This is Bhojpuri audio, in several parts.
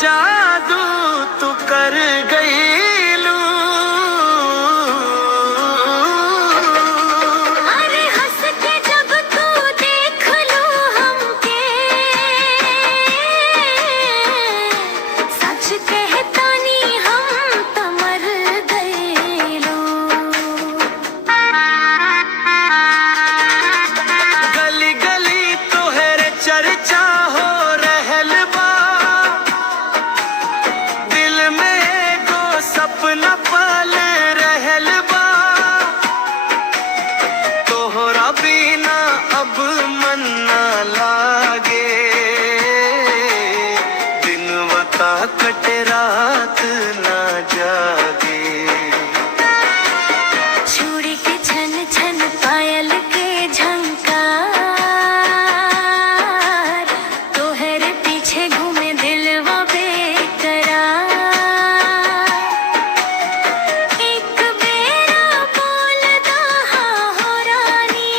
जादू तू कर गई लू। अरे हंस के जब तू देख लो हमके, सच कहता नहीं हम तो मर गए लो। गली गली तोहरे चर्चा हो रहल बा, दिल में एगो सपना पल रहल बा। तोहरा बिना अब मन ना लागे, दिन बता कटे रात ना जागे। चूड़ी के छन छन पायल के झंकार, तोहरे पीछे घूमे दिलवा बेकरार। एक बेरा बोल दहा हो रानी,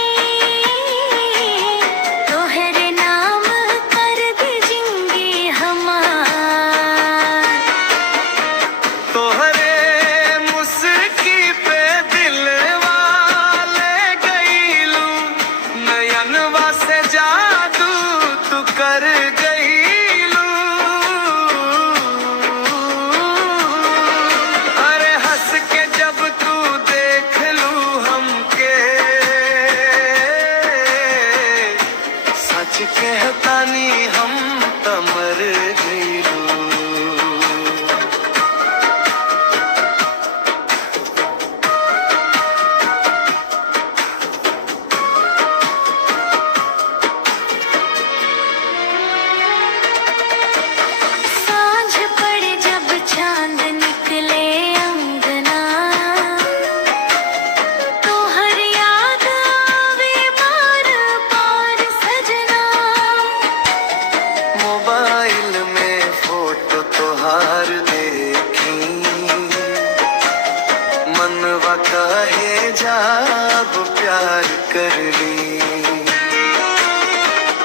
तोहरे नाम कर दी जिंदगी हमार। तोहरे मुस्की पे दिलवा ले गईलू, नयनवा से जादू तू कर गईलू। अरे हंस के जब तू देख लू हमके, सच कहता नहीं हम त मर गईलू। सांझ पड़े जब चांद निकले अंगना, तोहर याद आवे बार बार सजना। मोबाइल में फोटो तोहार देखी, मनवा काहे जाब प्यार कर ली।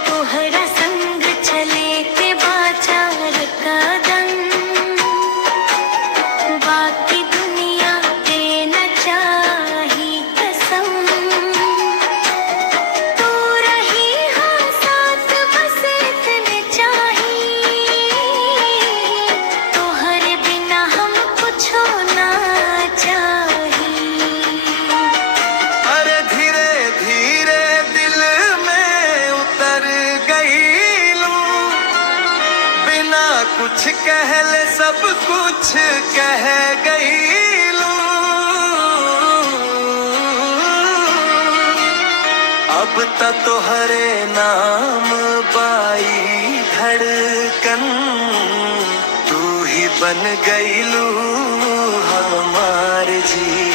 तोहरा संग चले के बाचार कदम, बाकी दुनिया पे न चाही कसम। तू रही हाँ साथ बस इतने चाही, तोहरे बिना हम कुछ ना चाही। अरे धीरे धीरे दिल में उतर गईलू, बिना कुछ कहले सब कुछ कह गईलू। अब त तोहरे नाम बाई धड़कन, तू ही बन गईलू हमार जी।